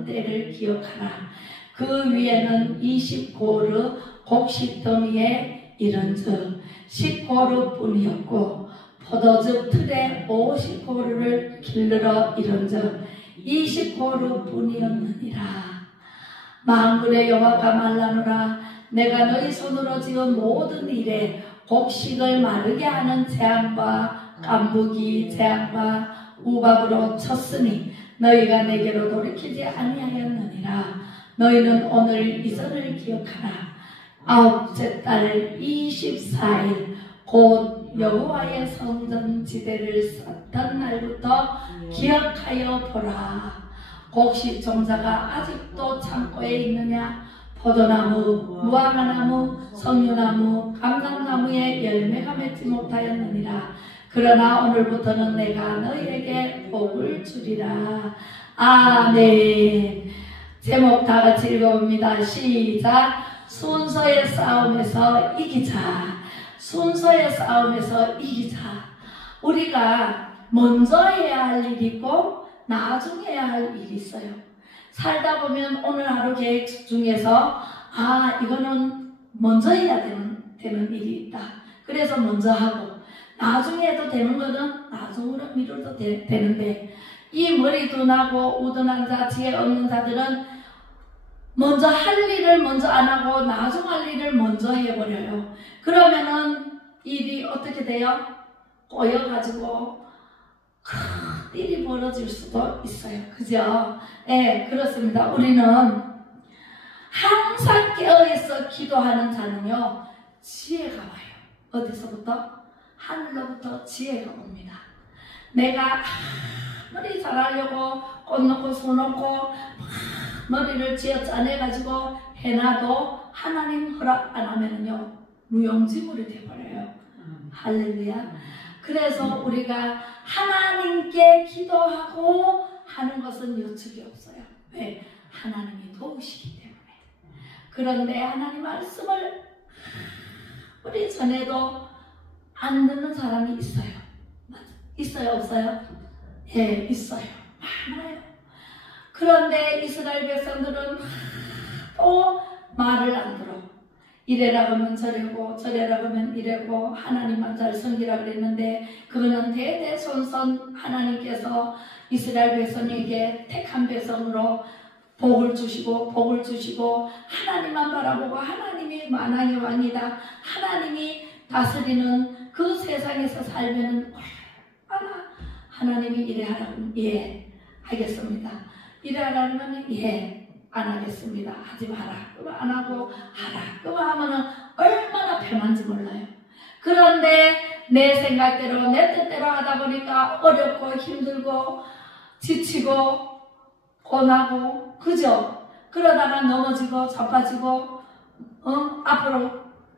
걷던 때를 기억하라. 그 위에는 20고르 곡식더미에 이른즉 10고르뿐이었고 포도즙 틀에 50고르를 길르러 이른즉 20고르뿐이었느니라. 만군의 여호와가 말하노라. 내가 너희 손으로 지은 모든 일에 곡식을 마르게 하는 재앙과 깐부기 재앙과 우박으로 쳤으니 너희가 내게로 돌이키지 아니하였느니라. 너희는 오늘 이전을 기억하라. 아홉째 달 24일 곧 여호와의 성전지대를 쌓던 날부터 기억하여 보라. 곡식 종자가 아직도 창고에 있느냐? 포도나무, 무화과나무, 석류나무, 감람나무에 열매가 맺지 못하였느니라. 그러나 오늘부터는 내가 너희에게 복을 주리라. 아멘. 제목 다 같이 읽어봅니다. 시작. 순서의 싸움에서 이기자. 순서의 싸움에서 이기자. 우리가 먼저 해야 할 일이 있고 나중에 해야 할 일이 있어요. 살다 보면 오늘 하루 계획 중에서 이거는 먼저 해야 되는 일이 있다. 그래서 먼저 하고 나중에 해도 되는 거는 나중으로 미뤄도 되는데 이 머리도 나고 우둔한 자, 지혜 없는 자들은 먼저 할 일을 먼저 안 하고 나중 할 일을 먼저 해버려요. 그러면은 일이 어떻게 돼요? 꼬여가지고 큰 일이 벌어질 수도 있어요. 그죠? 네, 그렇습니다. 우리는 항상 깨어있어 기도하는 자는요, 지혜가 와요. 어디서부터? 하늘로부터 지혜가 옵니다. 내가 아무리 잘하려고 꽃 놓고 소 놓고 머리를 쥐어 짜내가지고 해놔도 하나님 허락 안 하면요 무용지물이 돼버려요. 할렐루야. 그래서 우리가 하나님께 기도하고 하는 것은 여측이 없어요. 왜? 하나님이 도우시기 때문에. 그런데 하나님 말씀을 우리 전에도 안 듣는 사람이 있어요. 있어요? 없어요? 예, 있어요. 많아요. 그런데 이스라엘 백성들은 또 말을 안 들어. 이래라 하면 저래고 저래라 하면 이래고 하나님만 잘 섬기라 그랬는데 그거는 대대손손 하나님께서 이스라엘 백성에게 택한 백성으로 복을 주시고 하나님만 바라보고 하나님이 만왕의 왕이다. 하나님이 다스리는 그 세상에서 살면은 얼마나 하나님이 이래 하라면 예 하겠습니다. 이래 하라면 예 안 하겠습니다. 하지 마라. 그거 안 하고 하라. 그거 하면은 얼마나 편한지 몰라요. 그런데 내 생각대로 내 뜻대로 하다 보니까 어렵고 힘들고 지치고 고나고 그죠? 그러다가 넘어지고 자빠지고 앞으로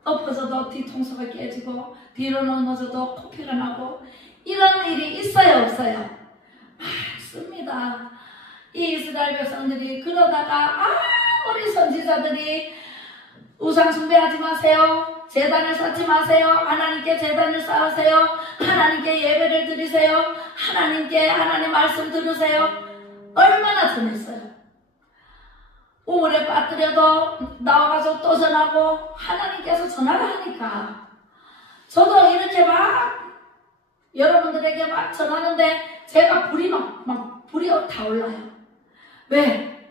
엎어져도 뒤통수가 깨지고 뒤로 넘어져도 코피가 나고 이런 일이 있어요 없어요? 많습니다. 이 이스라엘 백성들이 그러다가 우리 선지자들이 우상 숭배하지 마세요. 제단을 쌓지 마세요. 하나님께 제단을 쌓으세요. 하나님께 예배를 드리세요. 하나님 말씀 들으세요. 얼마나 전했어요. 우물에 빠뜨려도 나와가지고 또 전하고 하나님께서 전화를 하니까 저도 이렇게 막 여러분들에게 막 전하는데 제가 불이 불이 타올라요. 왜?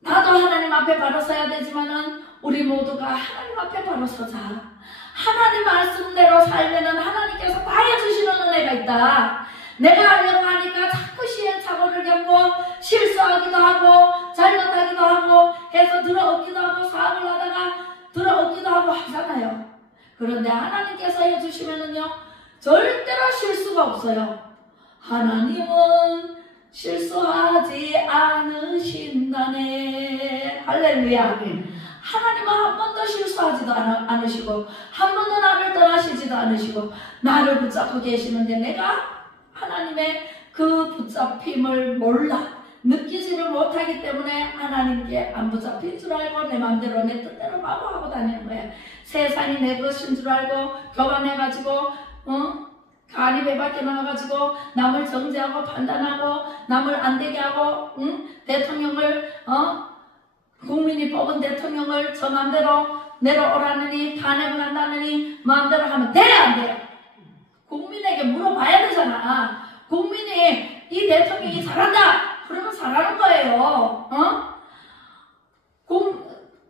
나도 하나님 앞에 바로 서야 되지만은 우리 모두가 하나님 앞에 바로 서자. 하나님 말씀대로 살면은 하나님께서 다 해주시는 은혜가 있다. 내가 하려고 하니까 자꾸 시행착오를 겪고 실수하기도 하고 잘못하기도 하고 해서 들어엎기도 하고 사업을 하다가 들어엎기도 하고 하잖아요. 그런데 하나님께서 해주시면은요 절대로 실수가 없어요. 하나님은 실수하지 않으신다네. 할렐루야. 하나님은 한 번도 실수하지도 않으시고 한 번도 나를 떠나시지도 않으시고 나를 붙잡고 계시는데 내가 하나님의 그 붙잡힘을 몰라 느끼지를 못하기 때문에 하나님께 안 붙잡힌 줄 알고 내 맘대로 내 뜻대로 마구 하고 다니는 거야. 세상이 내 것인 줄 알고 교만해가지고 간이 배 밖에 나가가지고 남을 정죄하고 판단하고 남을 안 되게 하고 대통령을 국민이 뽑은 대통령을 저 마음대로 내려오라느니 탄핵을 한다느니 마음대로 하면 돼 안 돼요? 국민에게 물어봐야 되잖아. 국민이 이 대통령이 잘한다 그러면 잘하는 거예요.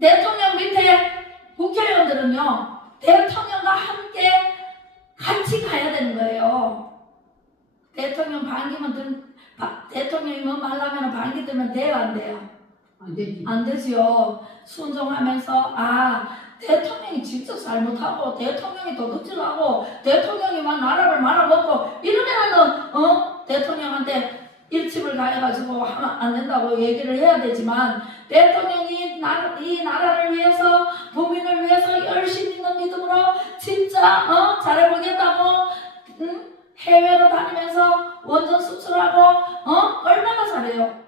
대통령 밑에 국회의원들은요 대통령과 함께 같이 가야 되는 거예요. 대통령 반기면 대통령이 뭐 말하면 반기 들면 돼요 안 돼요? 안 되지. 안 되지요. 순종하면서 대통령이 직접 잘못하고 대통령이 도둑질하고 대통령이 막 나라를 말아먹고 이러면은 대통령한테 일침을 가해가지고 하면 안 된다고 얘기를 해야 되지만 대통령이 이 나라를 위해서 국민을 위해서 열심히 있는 믿음으로 진짜 잘해보겠다고 해외로 다니면서 원전 수출하고 얼마나 잘해요.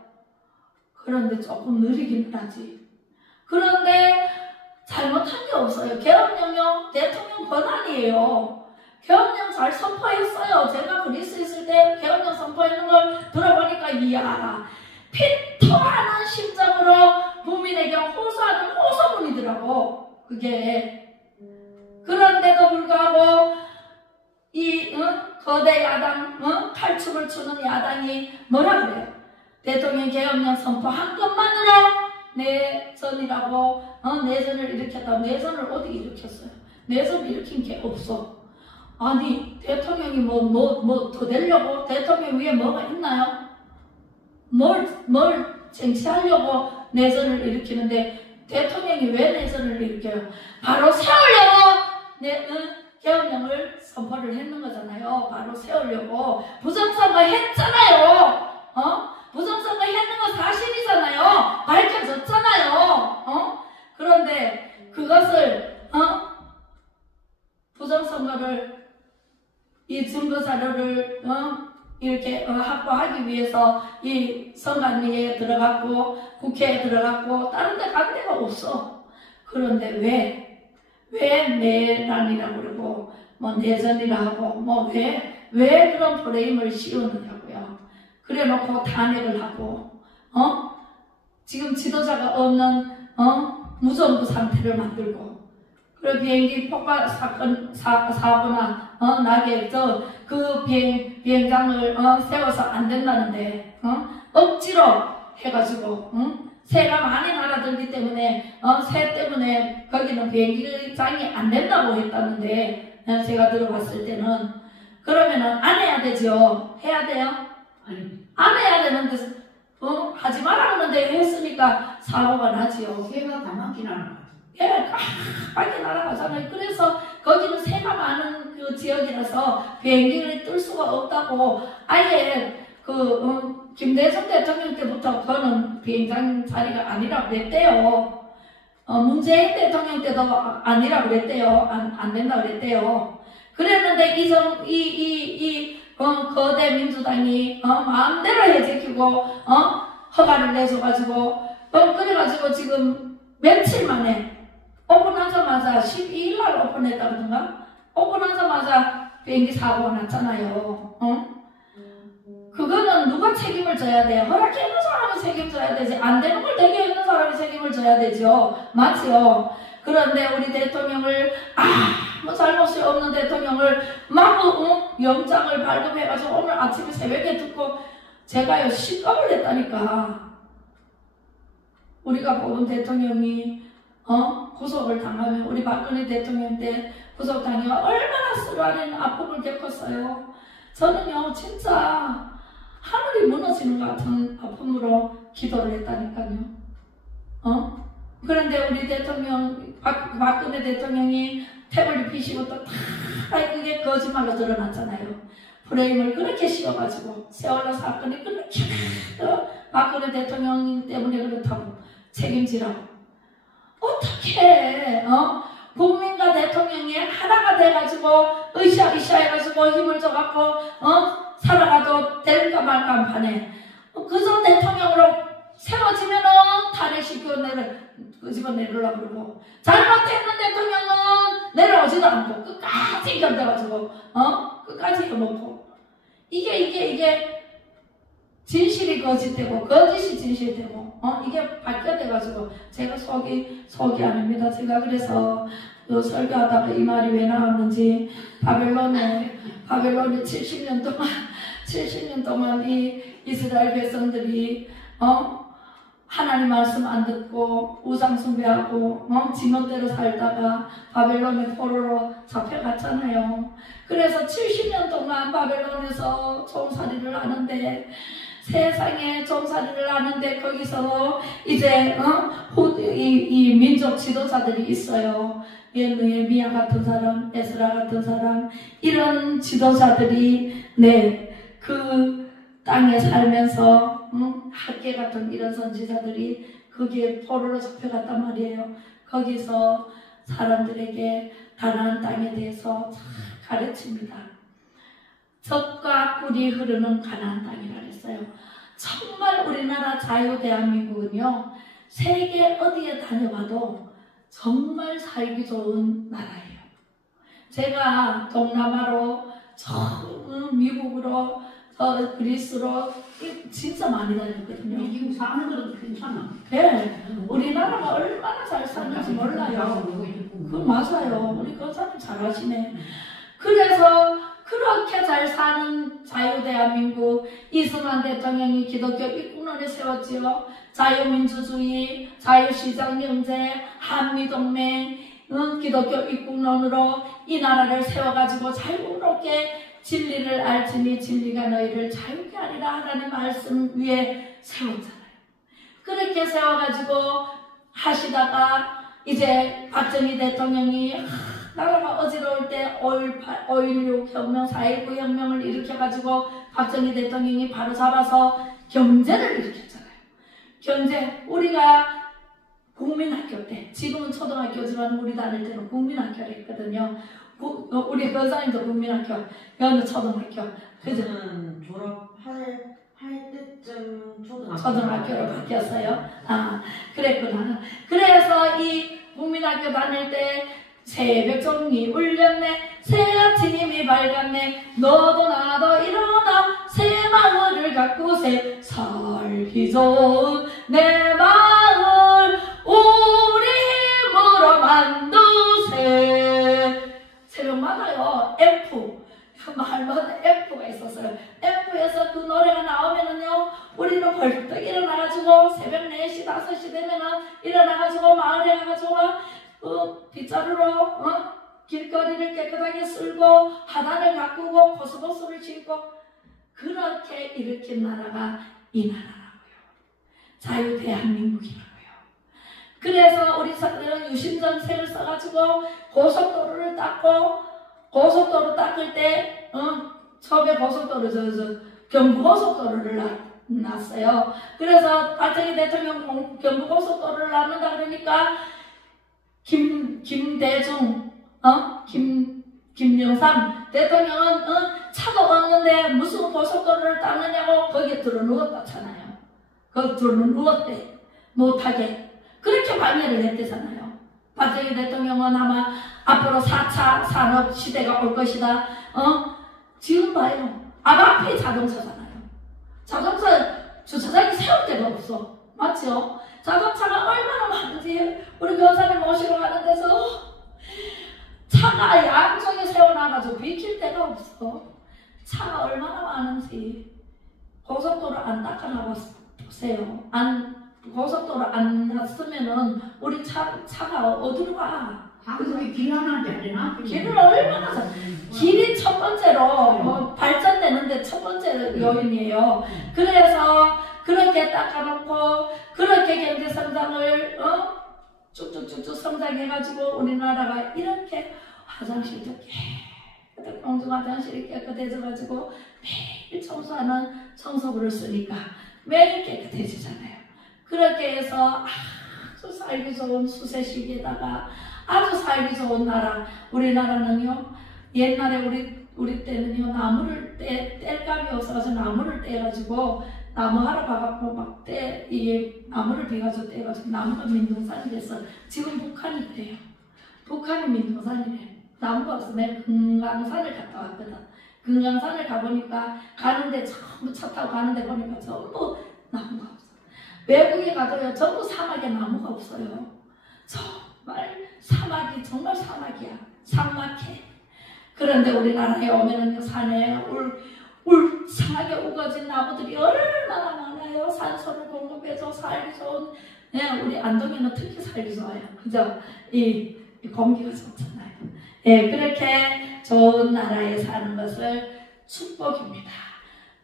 그런데 조금 느리긴 하지. 그런데 잘못한 게 없어요. 계엄령요 대통령 권한이에요. 계엄령 잘 선포했어요. 제가 그리스에 있을 때 계엄령 선포했는 걸 들어보니까 이야 피토하는 심정으로 국민에게 호소하는 호소문이더라고 그게. 그런데도 불구하고 이 거대 야당 칼춤을 추는 야당이 뭐라 그래요? 대통령 계엄령 선포한 것만으로 내전이라고 내전을 일으켰다고. 내전을 어디 일으켰어요? 내전을 일으킨 게 없어. 아니 대통령이 뭐 더 되려고 대통령 위에 뭐가 있나요? 뭘 쟁취하려고 내전을 일으키는데 대통령이 왜 내전을 일으켜요? 바로 세우려고 계엄령을 선포를 했는 거잖아요. 바로 세우려고. 부정선거 했잖아요. 부정선거 했는 거 사실이잖아요. 밝혀졌잖아요. 그런데 그것을 부정선거를 이 증거자료를 이렇게 확보하기 위해서 이 선관위에 들어갔고 국회에 들어갔고 다른 데 간 데가 없어. 그런데 왜 내란이라고 그러고 뭐 내전이라 하고 뭐 왜 그런 프레임을 씌우느냐고요. 그래 놓고 탄핵을 하고 지금 지도자가 없는 무정부 상태를 만들고 그리고 비행기 폭발 사고나 나게 그 비행장을 세워서 안 된다는데 억지로 해가지고 새가 많이 날아들기 때문에 새 때문에 거기는 비행기장이 안 된다고 했다는데 제가 들어봤을 때는 그러면은 안 해야 되죠. 해야 돼요? 아니. 안 해야 되는데 하지 말라 그러는데 했으니까 사고가 나지요. 새가 가만히 날아가. 예, 빨리 날아가잖아요. 그래서 거기는 새가 많은 그 지역이라서 비행기를 뜰 수가 없다고 아예 김대중 대통령 때부터 그거는 비행장 자리가 아니라고 그랬대요. 문재인 대통령 때도 아니라고 그랬대요. 안 된다고 그랬대요. 그랬는데 거대 민주당이 마음대로 해제키고 허가를 내줘가지고 그래가지고 지금 며칠 만에 오픈하자마자 12일날 오픈했다던가 오픈하자마자 비행기 사고가 났잖아요. 그거는 누가 책임을 져야 돼요? 허락해 있는 사람이 책임져야 되지. 안 되는 걸 되게 있는 사람이 책임을 져야 되죠. 맞죠? 그런데 우리 대통령을 아무 잘못이 없는 대통령을 마구 영장을 발급해가지고 오늘 아침에 새벽에 듣고 제가요 식겁을 했다니까. 우리가 뽑은 대통령이 구속을 당하면 우리 박근혜 대통령 때 구속당해 얼마나 쓰라린 아픔을 겪었어요. 저는요 진짜 하늘이 무너지는 것 같은 아픔으로 기도를 했다니까요. 그런데 우리 대통령 박근혜 대통령이 태블릿 PC부터 다 그게 거짓말로 드러났잖아요. 프레임을 그렇게 씌워가지고 세월호 사건이 그렇게 박근혜 대통령 때문에 그렇다고 책임지라고. 어떻게 국민과 대통령이 하나가 돼가지고 으쌰으쌰 해가지고 힘을 줘갖고 살아가도 될까 말까 한 판에 그저 대통령으로 세워지면은 탄핵시켜 끄집어내려고 그러고 잘못했는 대통령은 내려오지도 않고 끝까지 견뎌가지고 끝까지 해먹고 이게 진실이 거짓되고 거짓이 진실되고 이게 밝혀돼가지고 제가 속이 아닙니다. 제가 그래서 설교하다가 이 말이 왜 나왔는지 바벨론에 70년 동안 이 이스라엘 백성들이 하나님 말씀 안 듣고 우상 숭배하고 지멋대로 살다가 바벨론의 포로로 잡혀갔잖아요. 그래서 70년 동안 바벨론에서 종살이를 하는데 세상에 종살이를 하는데 거기서 이제 이 민족 지도자들이 있어요. 느헤미야 같은 사람, 에스라 같은 사람, 이런 지도자들이 그 땅에 살면서 학계 같은 이런 선지자들이 거기에 포로로 잡혀갔단 말이에요. 거기서 사람들에게 가나안 땅에 대해서 가르칩니다. 젖과 꿀이 흐르는 가나안 땅이라 그랬어요. 정말 우리나라 자유 대한민국은요, 세계 어디에 다녀봐도 정말 살기 좋은 나라예요. 제가 동남아로 미국으로 그리스로 진짜 많이 다녔거든요. 지금 사는 것도 괜찮아. 네, 우리나라가 얼마나 잘 사는지 몰라요. 그 맞아요. 우리 거사님 잘하시네. 그래서 그렇게 잘 사는 자유대한민국 이승만 대통령이 기독교 입국론을 세웠지요. 자유민주주의, 자유시장경제, 한미동맹, 기독교 입국론으로 이 나라를 세워가지고 자유롭게 진리를 알지니 진리가 너희를 자유케 하리라 하라는 말씀 위에 세웠잖아요. 그렇게 세워가지고 하시다가 이제 박정희 대통령이 나라가 어지러울 때 5.16 혁명, 4.19 혁명을 일으켜가지고 박정희 대통령이 바로 잡아서 경제를 일으켰잖아요. 경제, 우리가 국민학교 때, 지금은 초등학교지만 우리 다닐 때는 국민학교를 했거든요. 우리 권사님도 국민학교, 여는 초등학교. 저는 졸업할 때쯤 초등학교로 바뀌었어요. 아, 그랬구나. 그래서 이 국민학교 다닐 때 새벽 종이 울렸네, 새 아침 이미 밝았네, 너도 나도 일어나 새 마을을 가꾸세, 살기 좋은 내 마을 우리 힘으로 만드세. 새벽마다요 F, 마을마다 F가 있었어요. F에서 그 노래가 나오면은요, 우리는 벌떡 일어나가지고 새벽 4시 5시 되면은 일어나가지고 마을에 가가지고 빗자루로 길거리를 깨끗하게 쓸고 하단을 가꾸고 고스고스를 짓고 그렇게 일으킨 나라가 이 나라라고요. 자유 대한민국이라고요. 그래서 우리 사람들은 유심전책을 써가지고 고속도로를 닦고, 고속도로 닦을 때 처음에 고속도로 경부고속도로를 놨어요. 그래서 박정희 대통령 경부고속도로를 놨는다 그러니까 김대중, 김영삼 대통령은 차도 없는데 무슨 고속도로를 닦느냐고 거기에 들어 누웠다잖아요. 거기 들어 누웠대. 못하게. 그렇게 방해를 했대잖아요. 박정희 대통령은 아마 앞으로 4차 산업 시대가 올 것이다. 지금 봐요. 앞이 자동차잖아요. 자동차 주차장에 세울 데가 없어. 맞죠? 자동차가 얼마나 많은지 우리 교사님 모시러 가는 데서 차가 양쪽에 세워놔가지고 비킬 데가 없어. 차가 얼마나 많은지 고속도로 안 닦아놔 보세요. 고속도로 안 놨으면은 우리 차가 어디로 가? 한국에 길 하나 되나? 길을 얼마나 잘. 길이 첫 번째로 발전되는데 첫 번째 요인이에요. 그래서 그렇게 닦아놓고 그렇게 경제 성장을 쭉쭉쭉쭉 성장해가지고 우리나라가 이렇게 화장실도 깨끗하게 공중 화장실이 깨끗해져가지고 매일 청소하는 청소부를 쓰니까 매일 깨끗해지잖아요. 그렇게 해서 아주 살기 좋은 수세식에다가 아주 살기 좋은 나라. 우리나라는요, 옛날에 우리 때는요, 나무를 뗄감이 없어서 나무를 떼가지고 나무 하러 가갖고 나무를 베가지고 떼가지고 나무가 민둥산이 됐어. 지금 북한이 그래요. 북한이 민둥산이래. 나무가 없어. 내가 금강산을 갔다 왔거든. 금강산을 가보니까 가는데 전부 차 타고 가는데 보니까 전부 나무가 없어요. 외국에 가도요 전부 사막에 나무가 없어요. 정말 사막이 정말 사막이야. 삭막해. 그런데 우리나라에 오면은요 산에 사막에 우거진 나무들이 얼마나 많아요. 산소를 공급해서 살기 좋은 우리 안동에는 특히 살기 좋아요. 그죠? 이 공기가 좋잖아요. 그렇게 좋은 나라에 사는 것을 축복입니다.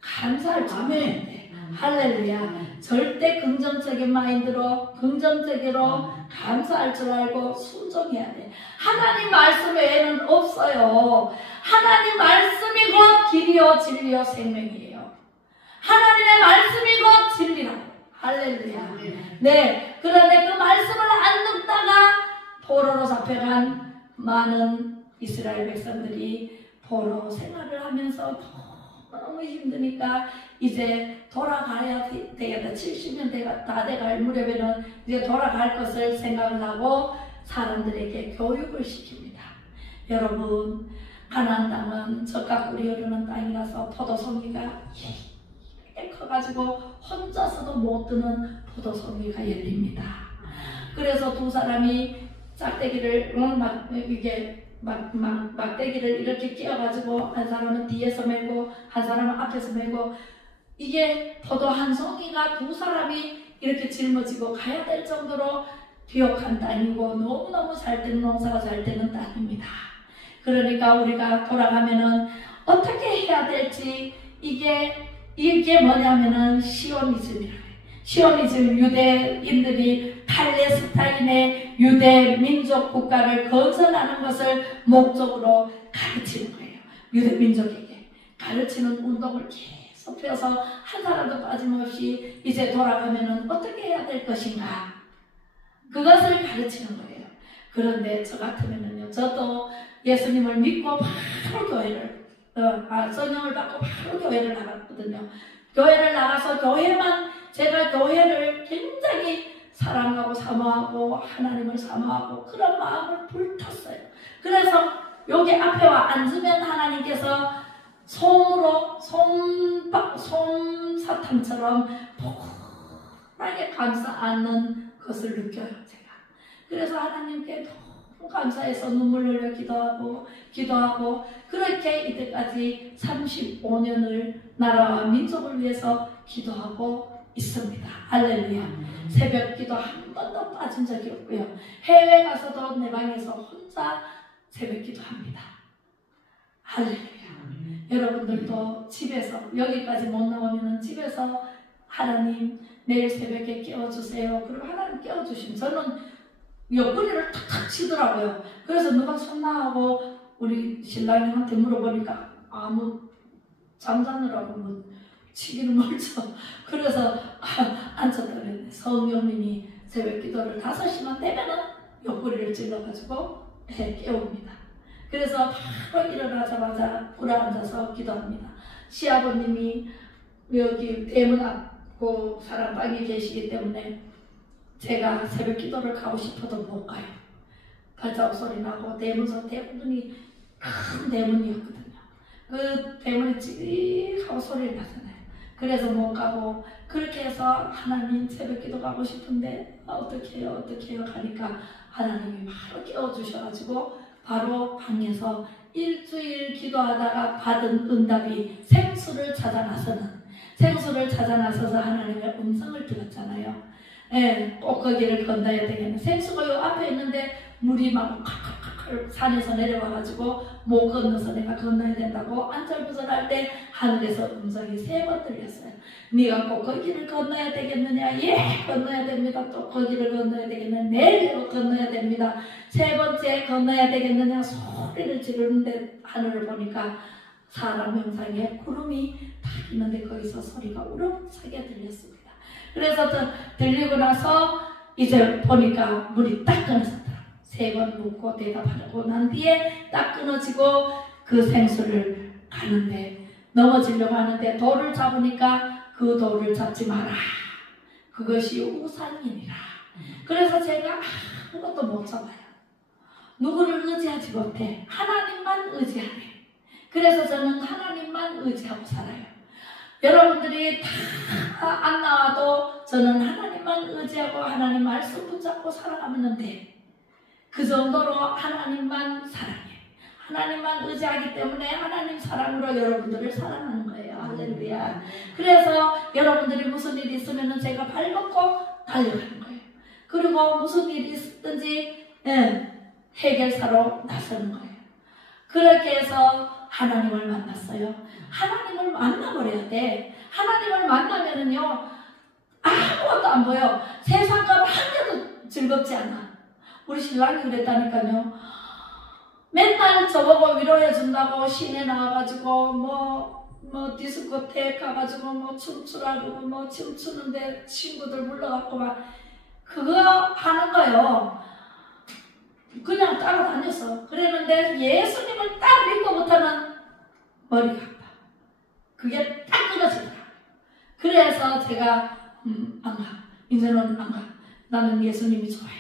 감사할 줄 알아야 돼. 할렐루야. 절대 긍정적인 마인드로 긍정적으로 감사할 줄 알고 순종해야 돼. 하나님 말씀 외에는 없어요. 하나님 말씀이 곧 길이요 진리요 생명이에요. 하나님의 말씀이 곧 진리라고. 할렐루야. 네. 그런데 그 말씀을 안 듣다가 포로로 잡혀간 많은 이스라엘 백성들이 포로 생활을 하면서 너무 힘드니까 이제 돌아가야 되겠다. 70년 다 돼갈 무렵에는 이제 돌아갈 것을 생각을 하고 사람들에게 교육을 시킵니다. 여러분, 가나안 땅은 젖과 꿀이 흐르는 땅이라서 포도송이가 이렇게 커가지고 혼자서도 못 드는 포도송이가 열립니다. 그래서 두 사람이 짝대기를 막대기를 이렇게 끼워가지고 한 사람은 뒤에서 메고 한 사람은 앞에서 메고 이게 포도 한 송이가 두 사람이 이렇게 짊어지고 가야 될 정도로 비옥한 땅이고 너무너무 잘 되는 농사가 잘 되는 땅입니다. 그러니까 우리가 돌아가면은 어떻게 해야 될지 이게 뭐냐면은 시오니즘이라고 해요. 시오니즘 유대인들이 팔레스타인의 유대 민족 국가를 건설하는 것을 목적으로 가르치는 거예요. 유대 민족에게 가르치는 운동을 계속 펴서 한 사람도 빠짐없이 이제 돌아가면은 어떻게 해야 될 것인가 그것을 가르치는 거예요. 그런데 저 같으면은요, 저도 예수님을 믿고 바로 교회를 성령을 받고 바로 교회를 나갔거든요. 교회를 나가서 제가 교회를 굉장히 사랑하고 사모하고 하나님을 사모하고 그런 마음을 불탔어요. 그래서 여기 앞에 와 앉으면 하나님께서 솜사탕처럼 포근하게 감싸 안는 것을 느껴요, 제가. 그래서 하나님께 너무 감사해서 눈물 흘려 기도하고 그렇게 이때까지 35년을 나라와 민족을 위해서 기도하고 있습니다. 할렐루야. 새벽 기도 한 번도 빠진 적이 없고요. 해외 가서도 내 방에서 혼자 새벽 기도합니다. 할렐루야. 여러분들도 집에서 여기까지 못 나오면 집에서 하나님 내일 새벽에 깨워주세요. 그리고 하나님 깨워주시면 저는 옆구리를 탁탁 치더라고요. 그래서 누가 손나하고 우리 신랑님한테 물어보니까 잠자느라고 뭐 치기는 멀죠. 그래서 앉혔더니 성령님이 새벽 기도를 5시만 되면은 옆구리를 찔러가지고 깨웁니다. 그래서 바로 일어나자마자 불안앉아서 기도합니다. 시아버님이 여기 대문 앞 그 사랑방에 계시기 때문에 제가 새벽 기도를 가고 싶어도 못 가요. 발자국 소리 나고 대문이 큰 대문이었거든요. 그 대문이 찌릿하고 소리를 나잖아요. 그래서 못 가고 그렇게 해서 하나님 새벽 기도 가고 싶은데 어떻게 해요 가니까 하나님이 바로 깨워주셔가지고 바로 방에서 일주일 기도하다가 받은 응답이 생수를 찾아 나서서 하나님의 음성을 들었잖아요. 꼭 거기를 건너야 되겠네. 생수가 요 앞에 있는데 물이 막 칼칼칼칼 산에서 내려와가지고 못 건너서 내가 건너야 된다고 안절부절할 때 하늘에서 음성이 3번 들렸어요. 네가 꼭 거기를 건너야 되겠느냐? 예, 건너야 됩니다. 또 거기를 건너야 되겠느냐? 내일 건너야 됩니다. 3번째 건너야 되겠느냐? 소리를 지르는데 하늘을 보니까 사람 형상에 구름이 딱 있는데 거기서 소리가 우렁차게 들렸습니다. 그래서 들리고 나서 이제 보니까 물이 딱 끊어졌더라고요. 3번 묻고 대답하고 난 뒤에 딱 끊어지고 그 생수를 가는데 넘어지려고 하는데 돌을 잡으니까 그 돌을 잡지 마라. 그것이 우상이니라. 그래서 제가 아무것도 못 잡아요. 누구를 의지하지 못해. 하나님만 의지하네. 그래서 저는 하나님 하나님만 의지하고 살아요. 여러분들이 다 안 나와도 저는 하나님만 의지하고 하나님 말씀 붙잡고 살아가면 돼. 그 정도로 하나님만 사랑해. 하나님만 의지하기 때문에 하나님 사랑으로 여러분들을 사랑하는 거예요. 할렐루야. 그래서 여러분들이 무슨 일이 있으면 제가 발벗고 달려가는 거예요. 그리고 무슨 일이 있든지 해결사로 나서는 거예요. 그렇게 해서 하나님을 만났어요. 하나님을 만나버려야 돼. 하나님을 만나면은요, 아무것도 안 보여. 세상과 한 개도 즐겁지 않아. 우리 신랑이 그랬다니까요. 맨날 저보고 위로해준다고 시내 나와가지고 뭐 디스코테크 가가지고 뭐 춤추라고 뭐 춤추는데 친구들 불러갖고 막 그거 하는 거요. 그냥 따라다녔어. 그랬는데 예수님을 딱 믿고부터는 머리가 아파. 그게 딱 끊어지더라. 그래서 제가 안 가. 이제는 안 가. 나는 예수님이 좋아요.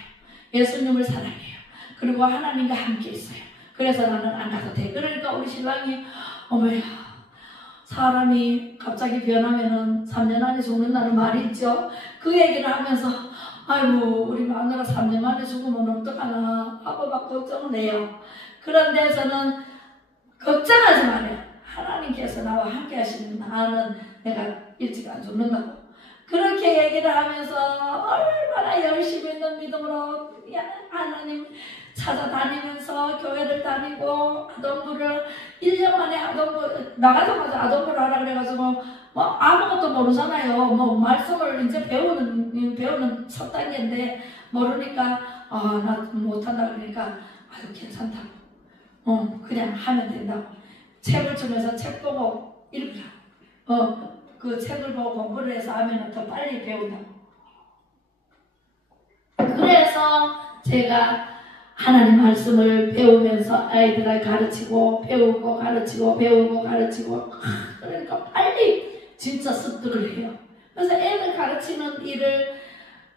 예수님을 사랑해요. 그리고 하나님과 함께 있어요. 그래서 나는 안 가도 돼. 그러니까 우리 신랑이 어머야, 사람이 갑자기 변하면은 3년 안에 죽는다는 말이 있죠. 그 얘기를 하면서 아이고 우리 마누라 3년 만에 죽으면 어떡하나 하고 막 걱정을 해요. 그런데 저는 걱정하지 마요. 하나님께서 나와 함께 하시는 나는 내가 일찍 안 죽는다고. 그렇게 얘기를 하면서 얼마나 열심히 있는 믿음으로 하나님 찾아다니면서 교회를 다니고 아동부를 1년 만에 아동부 나가자마자 아동부를 하라 그래가지고 뭐 아무것도 모르잖아요. 뭐 말씀을 이제 배우는 첫 단계인데 모르니까 나 못한다 그러니까 아유 괜찮다고 그냥 하면 된다고 책을 주면서 책 보고 읽으라. 그 책을 보고 공부를 해서 하면 더 빨리 배운다고. 그래서 제가 하나님 말씀을 배우면서 아이들을 가르치고 배우고 가르치고 배우고 가르치고 그러니까 빨리 진짜 습득을 해요. 그래서 애들 가르치는 일을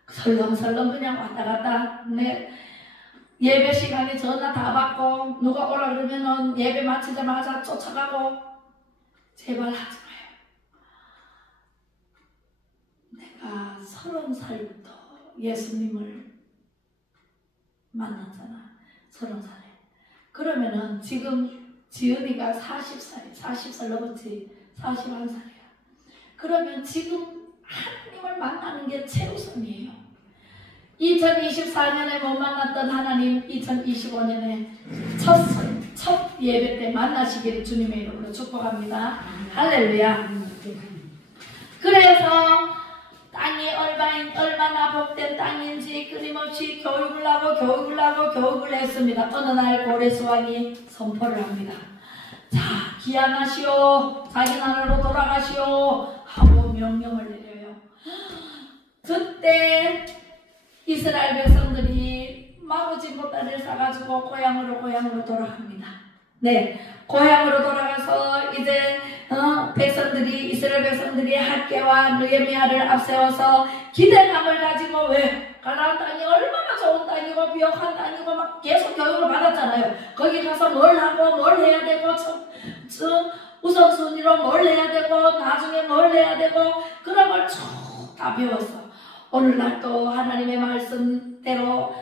설렁설렁 그냥 왔다 갔다 예배 시간에 전화 다 받고 누가 오라 그러면은 예배 마치자마자 쫓아가고 제발 하지 마요. 내가 30살부터 예수님을 만났잖아. 30살에. 그러면은 지금 지은이가 40살 넘었지. 41살이야. 그러면 지금 하나님을 만나는 게 최우선이에요. 2024년에 못 만났던 하나님 2025년에 첫 예배 때 만나시기를 주님의 이름으로 축복합니다. 할렐루야. 그래서 땅이 얼마나 복된 땅인지 끊임없이 교육을 하고 했습니다. 어느 날 고레스왕이 선포를 합니다. 자, 귀환하시오. 자기 나라로 돌아가시오. 하고 명령을 내려요. 그때 이스라엘 백성들이 마구진보다리를 싸가지고 고향으로 돌아갑니다. 네, 고향으로 돌아가서 이제 이스라엘 백성들이 학개와 느헤미야를 앞세워서 기대감을 가지고 왜 가나안 땅이 얼마나 좋은 땅이고 비옥한 땅이고 막 계속 교육을 받았잖아요. 거기 가서 뭘 하고 뭘 해야 되고 우선순위로 뭘 해야 되고 나중에 뭘 해야 되고 그런 걸 쭉 다 배웠어. 오늘날 또 하나님의 말씀대로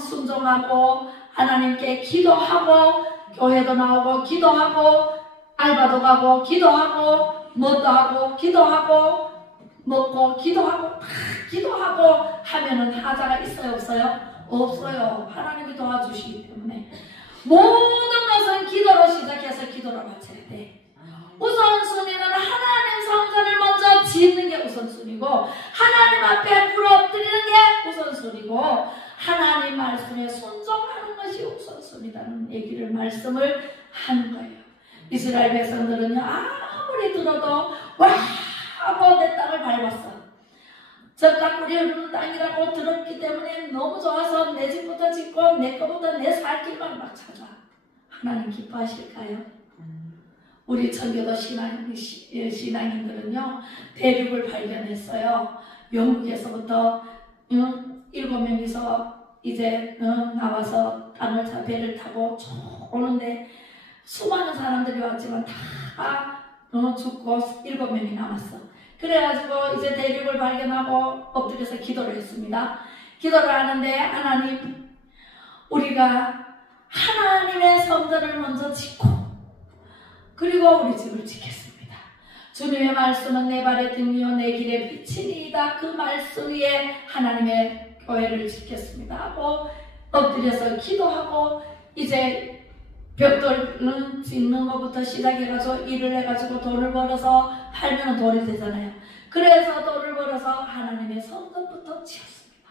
순종하고 하나님께 기도하고 교회도 나오고 기도하고 알바도 가고 기도하고 뭣도 하고 기도하고 먹고 기도하고 하면은 하자가 있어요 없어요? 없어요. 하나님이 도와주시기 때문에 모든 것은 기도로 시작해서 기도로 마쳐야 돼. 우선순위는 하나님 성전을 먼저 짓는 게 우선순위고 하나님 앞에 부러뜨리는 게 우선순위고 하나님 말씀에 순종하는 것이 우선순위라는 얘기를 말씀을 하는 거예요. 이스라엘 백성들은요 아무리 들어도 와 하고 내 땅을 밟았어. 젖가꿀이 흐르는 땅이라고 들었기 때문에 너무 좋아서 내 집부터 짓고 내 거부터 내 살 길만 막 찾아. 하나님 기뻐하실까요? 우리 청교도 신앙인들은요 대륙을 발견했어요. 영국에서부터 7명이서 이제 나와서 땅을 배를 타고 쭉 오는데 수많은 사람들이 왔지만 다 죽고 7명이 남았어. 그래가지고 이제 대륙을 발견하고 엎드려서 기도를 했습니다. 기도를 하는데 하나님, 우리가 하나님의 성전을 먼저 짓고 그리고 우리 집을 짓겠습니다. 주님의 말씀은 내 발의 등이요 내 길의 빛이니이다. 그 말씀 위에 하나님의 교회를 짓겠습니다 하고 엎드려서 기도하고 이제 벽돌 짓는 것부터 시작해가지고 일을 해가지고 돈을 벌어서 팔면 돈이 되잖아요. 그래서 돈을 벌어서 하나님의 성전부터 지었습니다.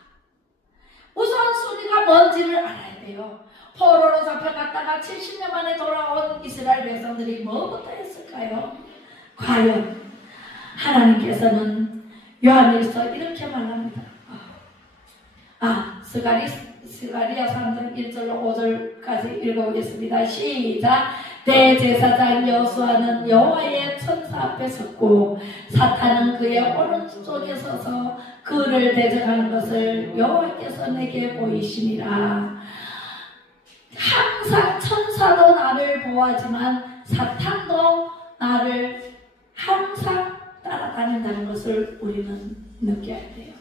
우선 순위가 뭔지를 알아야 돼요. 포로로 잡혀갔다가 70년 만에 돌아온 이스라엘 백성들이 뭐부터 했을까요? 과연 하나님께서는 요한일서 이렇게 말합니다. 스가랴 3장 1절로 5절까지 읽어보겠습니다. 시작. 대제사장 여호수아는 여호와의 천사 앞에 섰고 사탄은 그의 오른쪽에 서서 그를 대적하는 것을 여호와께서 내게 보이시니라. 항상 천사도 나를 보호하지만 사탄도 나를 항상 따라다닌다는 것을 우리는 느껴야 돼요.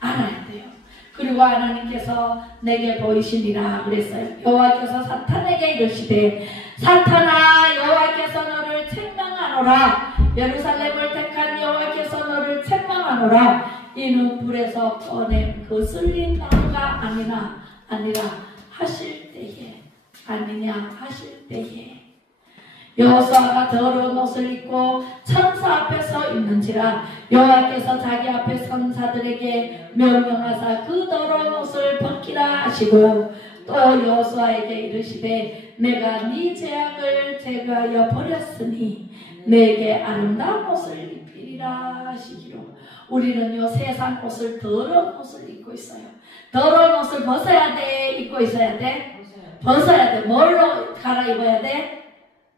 알아야 돼요. 그리고 하나님께서 내게 보이시니라 그랬어요. 여호와께서 사탄에게 이르시되 사탄아, 여호와께서 너를 책망하노라. 예루살렘을 택한 여호와께서 너를 책망하노라. 이는 불에서 꺼낸 거슬린 나무가 아니라 하실 때에 아니냐 하실 때에 여호수아가 더러운 옷을 입고 천사 앞에 서 있는지라. 여호와께서 자기 앞에 선사들에게 명령하사 그 더러운 옷을 벗기라 하시고 또 여호수아에게 이르시되 내가 네 죄악을 제거하여 버렸으니 내게 아름다운 옷을 입히리라 하시기로. 우리는요 세상 옷을 더러운 옷을 입고 있어요. 더러운 옷을 벗어야 돼? 입고 있어야 돼? 벗어야 돼. 뭘로 갈아입어야 돼?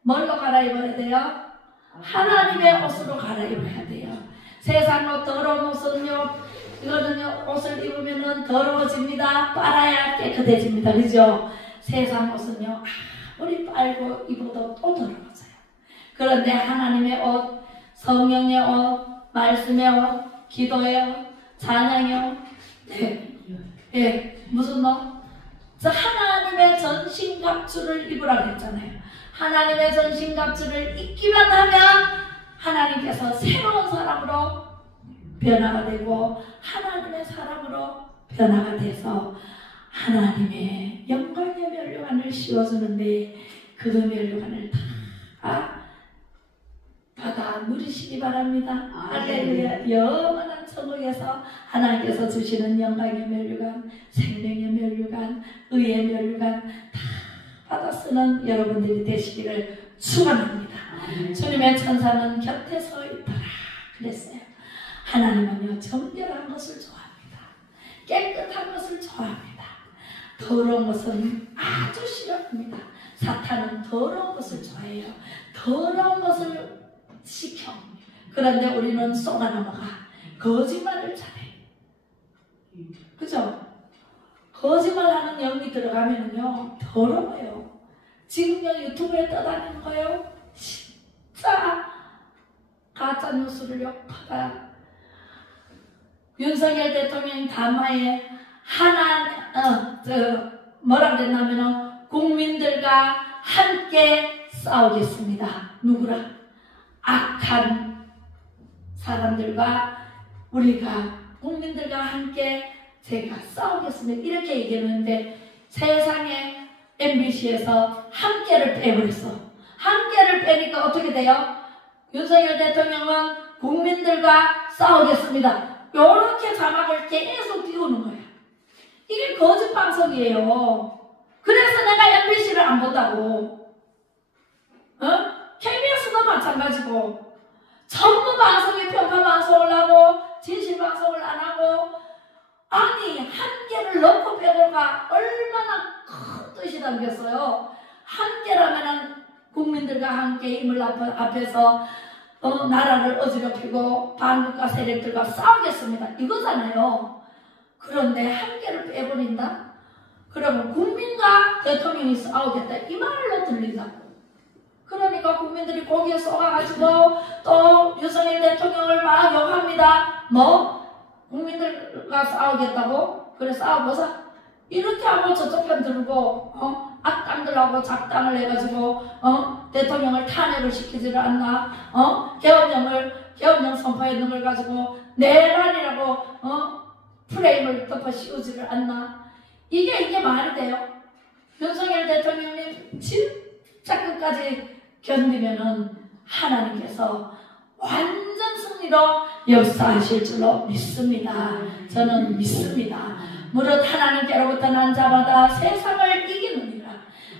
뭘로 갈아입어야 돼요? 하나님의 옷으로 갈아입어야 돼요. 세상 옷 더러운 옷은요, 이거는요 옷을 입으면은 더러워집니다. 빨아야 깨끗해집니다. 그죠? 세상 옷은요 아무리 빨고 입어도 또 더러워져요. 그런데 하나님의 옷, 성령의 옷, 말씀의 옷, 기도의 옷, 찬양의 옷, 무슨 옷? 저 하나님의 전신갑주를 입으라고 했잖아요. 하나님의 전신갑주를 입기만 하면 하나님께서 새로운 사람으로 변화가 되고 하나님의 사람으로 변화가 돼서 하나님의 영광의 면류관을 씌워주는데 그 면류관을 다 받아 누리시기 바랍니다. 할렐루야. 영원한 천국에서 하나님께서 주시는 영광의 면류관, 생명의 면류관, 의의 면류관 다 받아 쓰는 여러분들이 되시기를 축원합니다. 주님의 천사는 곁에 서 있더라 그랬어요. 하나님은요 정결한 것을 좋아합니다. 깨끗한 것을 좋아합니다. 더러운 것은 아주 싫어합니다. 사탄은 더러운 것을 좋아해요. 더러운 것을 시켜. 그런데 우리는 쏘가 넘어가 거짓말을 잘해. 그죠? 거짓말하는 영이 들어가면은요 더러워요. 지금요 유튜브에 떠다니는 거예요. 진짜 가짜뉴스를요 퍼다. 윤석열 대통령이 담화에 뭐라 그랬냐면은 국민들과 함께 싸우겠습니다. 누구랑? 악한 사람들과 우리가 국민들과 함께 제가 싸우겠습니다. 이렇게 얘기했는데 세상에 MBC에서 함께를 빼버렸어. 함께를 빼니까 어떻게 돼요? 윤석열 대통령은 국민들과 싸우겠습니다. 이렇게 자막을 계속 띄우는 거야. 이게 거짓 방송이에요. 그래서 내가 MBC를 안 본다고. KBS도 마찬가지고 전부 방송이 편파 방송을 하고 진실 방송을 안 하고. 아니 한계를 넣고 빼고가 얼마나 큰 뜻이 담겼어요. 한계라면은 국민들과 함께 힘을 앞에서 나라를 어지럽히고 반국가 세력들과 싸우겠습니다. 이거잖아요. 그런데 한계를 빼버린다? 그러면 국민과 대통령이 싸우겠다 이 말로 들린다고. 그러니까 국민들이 거기에 쏘가가지고 또 윤석열 대통령을 막 욕합니다. 뭐? 국민들과 싸우겠다고? 그래 싸워보자. 이렇게 하고 저쪽 편 들고 악당들하고 작당을 해가지고 대통령을 탄핵을 시키지를 않나. 계엄령 선포했는 걸 가지고 내란이라고 프레임을 덮어 씌우지를 않나. 이게 말이 돼요? 윤석열 대통령님 진짜 끝까지 견디면은 하나님께서 완전 승리로 역사하실 줄로 믿습니다. 저는 믿습니다. 무릇 하나님께로부터 난 자마다 세상을 이기느니라.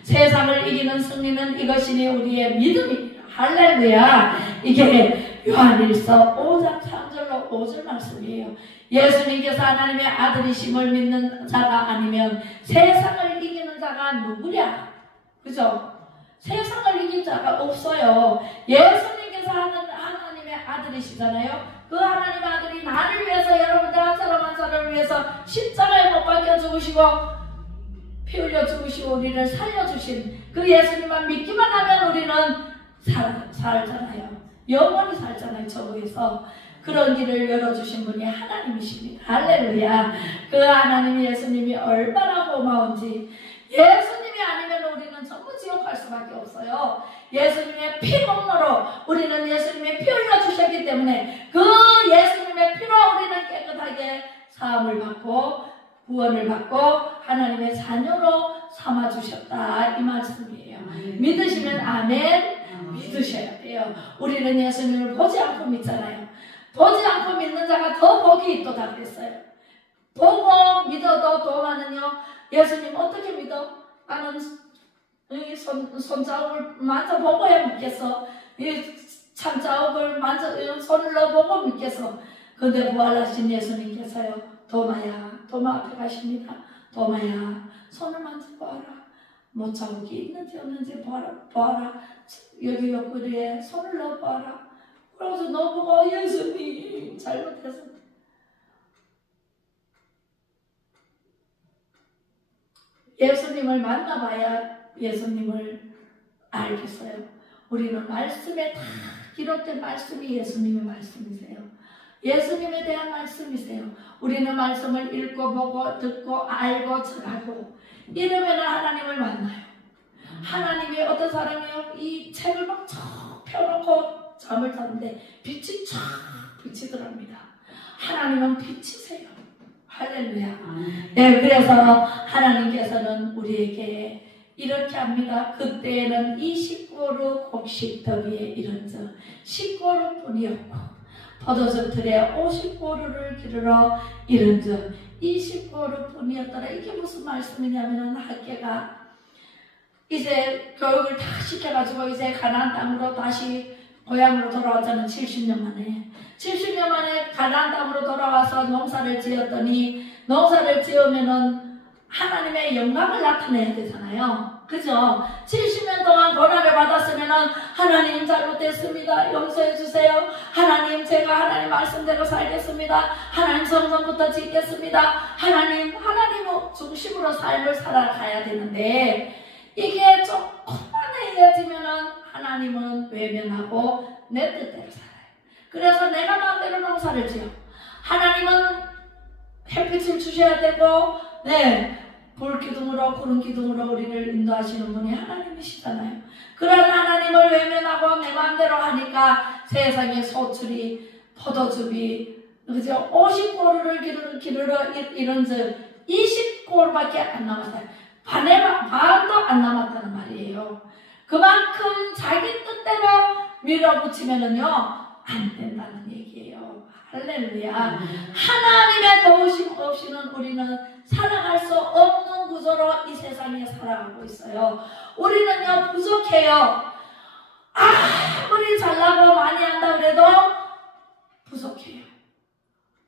세상을 이기는 승리는 이것이니 우리의 믿음입니다. 할렐루야. 이게 요한일서 5장 3절로 5절 말씀이에요. 예수님께서 하나님의 아들이심을 믿는 자가 아니면 세상을 이기는 자가 누구냐? 그죠? 세상을 이길 자가 없어요. 예수님께서 하나님의 아들이시잖아요. 그 하나님의 아들이 나를 위해서, 여러분들 한 사람 한 사람을 위해서 십자가에 못 박혀 죽으시고 피 흘려 죽으시고 우리를 살려주신 그 예수님만 믿기만 하면 우리는 살잖아요. 영원히 살잖아요. 저 위에서. 그런 길을 열어주신 분이 하나님이십니다. 할렐루야. 그 하나님 예수님이 얼마나 고마운지. 예수님이 아니면 우리는 전부 지옥 갈 수밖에 없어요. 예수님의 피 공로로 우리는 예수님의 피 흘려주셨기 때문에 그 예수님의 피로 우리는 깨끗하게 사함을 받고 구원을 받고 하나님의 자녀로 삼아주셨다. 이 말씀이에요. 믿으시면 아멘. 믿으셔야 돼요. 우리는 예수님을 보지 않고 믿잖아요. 보지 않고 믿는 자가 더 복이 있도다 그랬어요. 보고 믿어도 도마는요. 예수님 어떻게 믿어? 나는 이 손자국을 만져보고야 믿겠어. 이 참자국을 손을 넣어보고 믿겠어. 근데 부활하신 예수님께서요. 도마 앞에 가십니다. 도마야, 손을 만져보아라. 못자국이 있는지 없는지 보아라. 여기 옆구리에 손을 넣어보아라. 그래서 너보고 예수님 잘못해서 예수님을 만나봐야 예수님을 알겠어요. 우리는 말씀에 다 기록된 말씀이 예수님의 말씀이세요. 예수님에 대한 말씀이세요. 우리는 말씀을 읽고 보고 듣고 알고 전하고 이러면 하나님을 만나요. 하나님이 어떤 사람이요? 이 책을 막 펴놓고 잠을 잤는데 빛이 쫙 비치더랍니다. 하나님은 빛이세요. 할렐루야. 네, 그래서 하나님께서는 우리에게 이렇게 합니다. 그때에는 29루 곡식더미에 이른즉 19루 뿐이었고 포도즙 틀에 50고루를 기르러 이른즉 29루 뿐이었더라. 이게 무슨 말씀이냐면은 학계가 이제 교육을 다 시켜가지고 이제 가나안 땅으로 다시 고향으로 돌아왔잖아요. 70년 만에. 70년 만에 가나안 땅으로 돌아와서 농사를 지었더니 농사를 지으면은 하나님의 영광을 나타내야 되잖아요. 그죠? 70년 동안 고난을 받았으면은 하나님 잘못했습니다. 용서해 주세요. 하나님 제가 하나님 말씀대로 살겠습니다. 하나님 성전부터 짓겠습니다. 하나님 중심으로 삶을 살아가야 되는데 이게 조금만 헤어지면은 하나님은 외면하고 내 뜻대로 살아요. 그래서 내가 마음대로 농사를 지어. 하나님은 햇빛을 주셔야 되고, 불기둥으로 구름 기둥으로 우리를 인도하시는 분이 하나님이시잖아요. 그런 하나님을 외면하고 내 마음대로 하니까 세상에 소출이 포도즙이 그죠? 50고루를 기르러 이른즉 20고루밖에 안 남았어요. 반도 안 남았다는 말이에요. 그만큼 자기 뜻대로 밀어붙이면은요 안 된다는 얘기예요. 할렐루야. 하나님의 도우심 없이는 우리는 살아갈 수 없는 구조로 이 세상에 살아가고 있어요. 우리는요 부족해요. 아무리 잘나고 많이 한다 그래도 부족해요.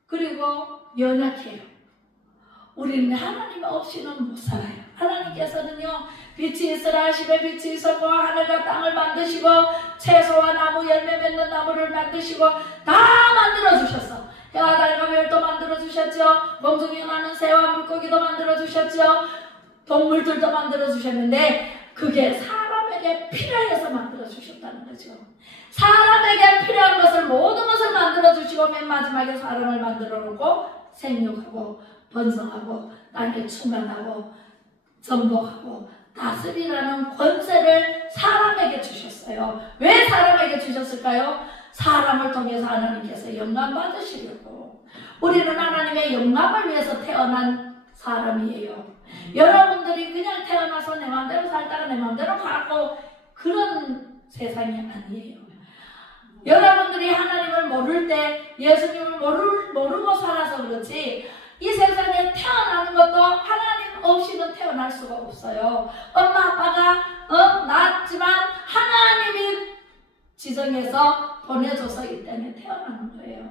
그리고 연약해요. 우리는 하나님 없이는 못 살아요. 하나님께서는요 빛이 있으라 하시되 빛이 있었고 하늘과 땅을 만드시고 채소와 나무 열매 맺는 나무를 만드시고 다 만들어주셨어. 해와 달과 별도 만들어주셨죠. 공중에 나는 새와 물고기도 만들어주셨죠. 동물들도 만들어주셨는데 그게 사람에게 사람에게 필요해서 만들어 주셨다는 거죠. 사람에게 필요한 것을 모든 것을 만들어 주시고 맨 마지막에 사람을 만들어 놓고 생육하고 번성하고 땅에 충만하고 전복하고 다스리라는 권세를 사람에게 주셨어요. 왜 사람에게 주셨을까요? 사람을 통해서 하나님께서 영광 받으시려고. 우리는 하나님의 영광을 위해서 태어난 사람이에요. 여러분들이 그냥 태어나서 내 마음대로 살다가 내 마음대로 가고 그런 세상이 아니에요. 여러분들이 하나님을 모를 때 예수님을 모르고 살아서 그렇지 이 세상에 태어나는 것도 하나님 없이는 태어날 수가 없어요. 엄마 아빠가 낳았지만 하나님이 지정해서 보내줘서 이 땅에 태어나는 거예요.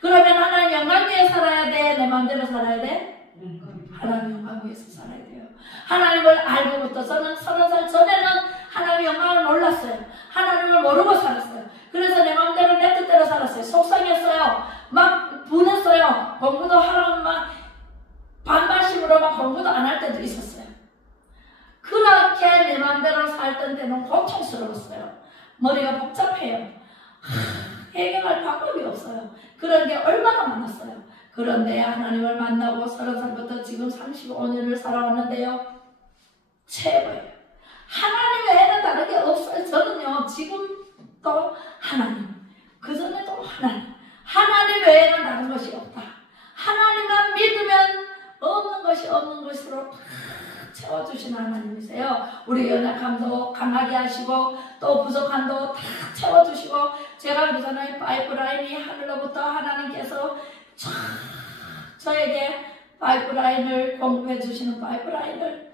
그러면 하나님 영광 위에 살아야 돼? 내 마음대로 살아야 돼? 하나님 영광 위에서 살아야 돼요. 하나님을 알고부터 저는 30살 전에는 하나님의 영광을 몰랐어요. 하나님을 모르고 살았어요. 그래서 내 마음대로 내 뜻대로 살았어요. 속상했어요. 막 분했어요. 공부도 하라고 막 반발심으로 막 공부도 안 할 때도 있었어요. 그렇게 내 마음대로 살던 때는 고통스러웠어요. 머리가 복잡해요. 해결할 방법이 없어요. 그런 게 얼마나 많았어요. 그런데 하나님을 만나고 30살부터 지금 35년을 살아왔는데요. 최고예요. 하나님 외에는 다른 게 없어요. 저는요 지금도 하나님, 그전에도 하나님, 하나님 외에는 다른 것이 없다. 하나님만 믿으면 없는 것이 없는 것으로 채워주시는 하나님이세요. 우리 연약함도 강하게 하시고 또 부족함도 다 채워주시고 제가 그러잖아요. 파이프라인이 하늘로부터 하나님께서 저에게 파이프라인을 공급해 주시는 파이프라인을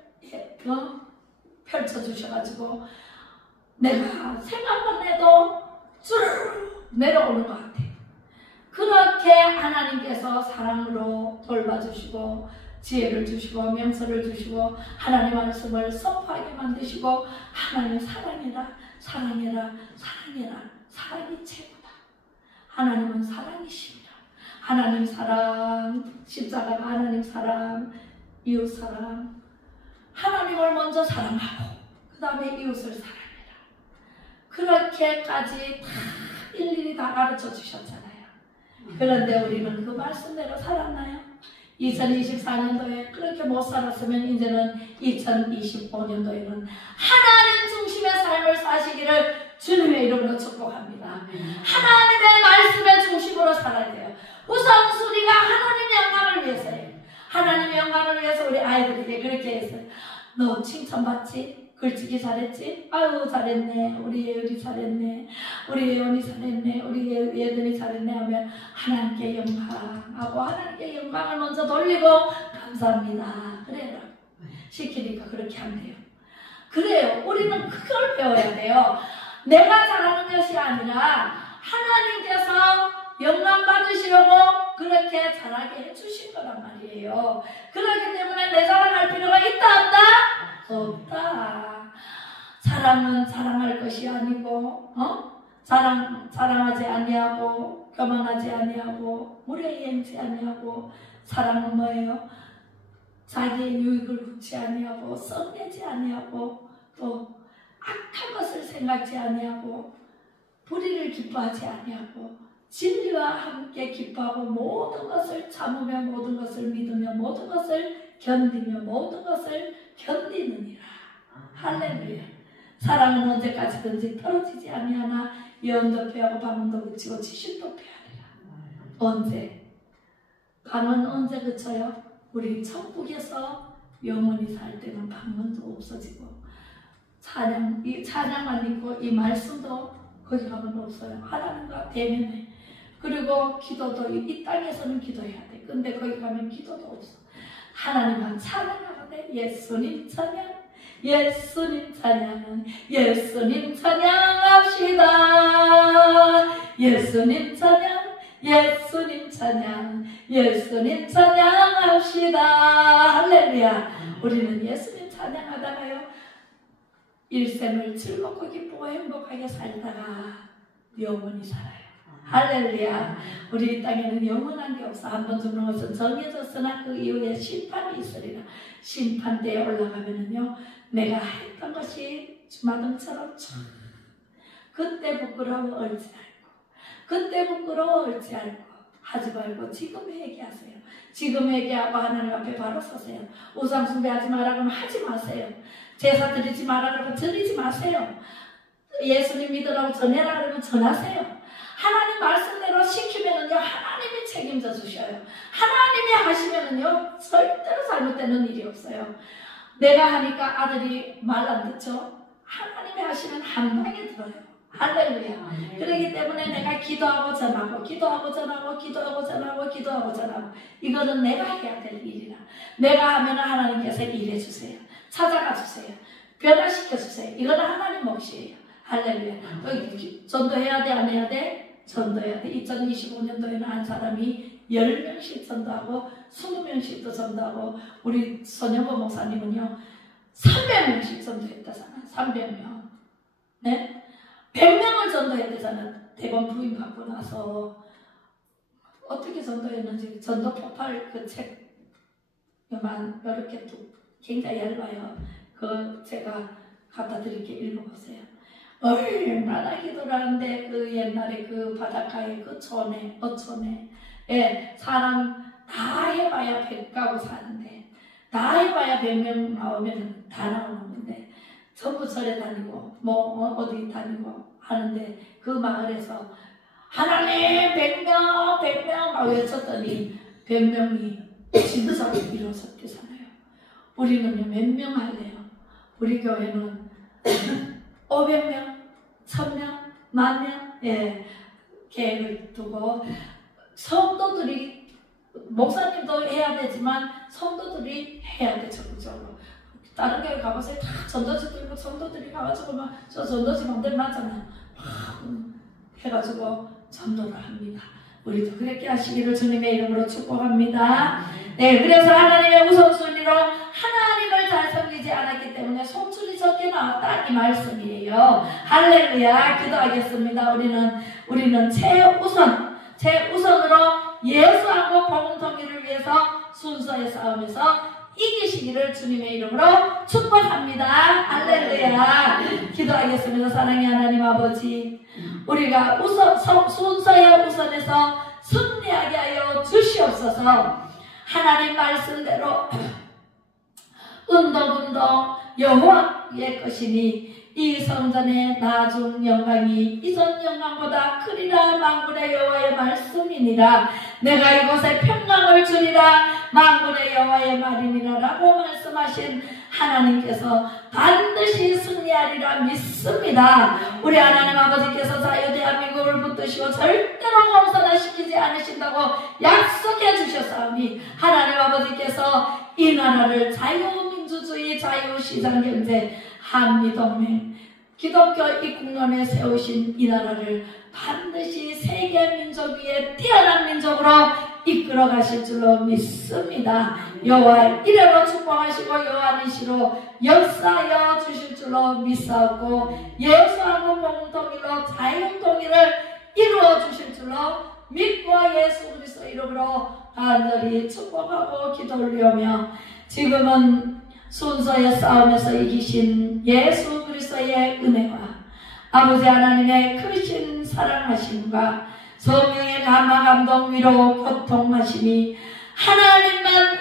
펼쳐주셔가지고 내가 생각만 해도 쭉 내려오는 것 같아요. 그렇게 하나님께서 사랑으로 돌봐주시고 지혜를 주시고 명철을 주시고 하나님 말씀을 선포하게 만드시고 하나님 사랑해라 사랑해라 사랑해라 사랑이 최고다. 하나님은 사랑이십니다. 하나님 사랑, 십자가가 하나님 사랑, 이웃 사랑. 하나님을 먼저 사랑하고 그 다음에 이웃을 사랑해라. 그렇게까지 다 일일이 다 가르쳐 주셨잖아요. 그런데 우리는 그 말씀대로 살았나요? 2024년도에 그렇게 못 살았으면 이제는 2025년도에는 하나님 중심의 삶을 사시기를 주님의 이름으로 축복합니다. 하나님의 말씀의 중심으로 살아야 돼요. 우선순위가 하나님의 영광을 위해서예요. 하나님의 영광을 위해서 우리 아이들에게 그렇게 했어요. 너 칭찬받지? 글쓰기 잘했지? 아유 잘했네. 우리 예은이 잘했네. 우리 예언이 잘했네. 우리 예든이 잘했네 하면 하나님께 영광하고 하나님께 영광을 먼저 돌리고 감사합니다. 그래라. 시키니까 그렇게 한대요. 그래요. 우리는 그걸 배워야 돼요. 내가 잘하는 것이 아니라 하나님께서 영광 받으시려고 그렇게 잘하게 해주신 거란 말이에요. 그렇기 때문에 내 자랑할 필요가 있다 없다? 없다. 사랑은 자랑할 것이 아니고 자랑하지 아니하고 교만하지 아니하고 무례히 행치 아니하고 사랑은 뭐예요? 자기의 유익을 훔치 아니하고 썩내지 아니하고 또 악한 것을 생각지 아니하고 불의를 기뻐하지 아니하고 진리와 함께 기뻐하고 모든 것을 참으며 모든 것을 믿으며 모든 것을 견디며 모든 것을 견디느니라. 할렐루야. 사랑은 언제까지든지 떨어지지 아니하나 예언도 피하고 방언도 그치고 지식도 피하리라. 언제? 방언은 언제 그쳐요? 우리 천국에서 영원히 살 때는 방언도 없어지고 이 찬양만 있고 이 말씀도 거기 가면 없어요. 하나님과 대면해. 그리고 기도도 이 땅에서는 기도해야 돼. 근데 거기 가면 기도도 없어. 하나님만 찬양하는데 예수님 찬양, 예수님 찬양, 예수님 찬양합시다. 예수님 찬양, 예수님 찬양, 예수님 찬양합시다. 할렐루야. 우리는 예수님 찬양하다가요 일생을 즐겁고 기쁘고 행복하게 살다가 영원히 살아요. 할렐루야. 우리 땅에는 영원한 게 없어. 한 번 죽는 것은 정해졌으나 그 이후에 심판이 있으리라. 심판대에 올라가면은요 내가 했던 것이 주마등처럼 쫙 그때 부끄러워 얼지 말고 그때 부끄러워 얼지 말고 하지 말고 지금 회개하세요. 지금 회개하고 하나님 앞에 바로 서세요. 우상 숭배하지 마라 그러면 하지 마세요. 제사 드리지 마라 그러면 드리지 마세요. 예수님 믿으라고 전해라 그러면 전하세요. 하나님 말씀대로 시키면은요 하나님이 책임져 주셔요. 하나님이 하시면은요 절대로 잘못되는 일이 없어요. 내가 하니까 아들이 말 안 듣죠? 하나님이 하시면 한 방에 들어요. 할렐루야. 그렇기 때문에 내가 기도하고 전하고 기도하고 전하고 기도하고 전하고 기도하고 전하고 이거는 내가 해야 될 일이라. 내가 하면 하나님께서 일해 주세요. 찾아가 주세요. 변화시켜 주세요. 이거는 하나님 몫이에요. 할렐루야. 전도해야 돼 안 해야 돼? 전도해야 돼. 2025년도에는 한 사람이 10명씩 전도하고 20명씩도 전도하고 우리 손영보 목사님은요 300명씩 전도했다잖아. 300명. 네? 100명을 전도했대잖아. 대본 부임 받고 나서 어떻게 전도했는지 전도 폭발 그 책 요만 이렇게 굉장히 얇아요. 그거 제가 갖다 드릴게 읽어보세요. 얼마나 기도를 하는데 그 옛날에 그 바닷가에 그 촌에 어촌에 예, 사람 다 해봐야 100가구 사는데 다 해봐야 100명 나오면 다 나오는 건데 전부 절에 다니고 뭐 어디 다니고 하는데 그 마을에서 하나님 100명 막 외쳤더니 100명이 진짜로 이루어졌대잖아요. 우리는요 몇 명 할래요? 우리 교회는 500명, 1000명, 10,000명 예, 계획을 두고 성도들이 목사님도 해야 되지만 성도들이 해야 돼 적극적으로. 다른 교회 가보세요. 다 전도지 들고 성도들이 가가지고 막 저 전도지 만들어 놨잖아요. 막 해가지고 전도를 합니다. 우리도 그렇게 하시기를 주님의 이름으로 축복합니다. 네, 그래서 하나님의 우선순위로 하나님을 잘 섬기지 않았기 때문에 송출이 적게 나왔다 이 말씀이에요. 할렐루야. 기도하겠습니다. 우리는 최우선으로 예수하고 복음 통일을 위해서 순서의 싸움에서 이기시기를 주님의 이름으로 축복합니다. 할렐루야. 기도하겠습니다. 사랑의 하나님 아버지, 우리가 순서의 우선에서 승리하게 하여 주시옵소서. 하나님 말씀대로 운동 여호와의 것이니 이 성전의 나중 영광이 이전 영광보다 크리라. 만군의 여호와의 말씀이니라. 내가 이곳에 평강을 주리라. 만군의 여호와의 말이니라 라고 말씀하신 하나님께서 반드시 승리하리라 믿습니다. 우리 하나님 아버지께서 자유대한민국을 붙드시고 절대로 공산화시키지 않으신다고 약속해 주셨사오니 하나님 아버지께서 이 나라를 자유민주주의, 자유시장경제, 한미동맹, 기독교 입국론에 세우신 이 나라를 반드시 세계 민족 위에 뛰어난 민족으로 이끌어 가실 줄로 믿습니다. 여호와의 이름으로 축복하시고 여호와의 시로 역사하여 주실 줄로 믿사옵고 예수하고 복음 통일로 자유 통일을 이루어 주실 줄로 믿고 예수 그리스도 이름으로 간절히 축복하고 기도 올리오며 지금은 순서의 싸움에서 이기신 예수 그리스도의 은혜와 아버지 하나님의 크신 사랑하심과 성령의 감화 감동 위로 고통하심이 하나님만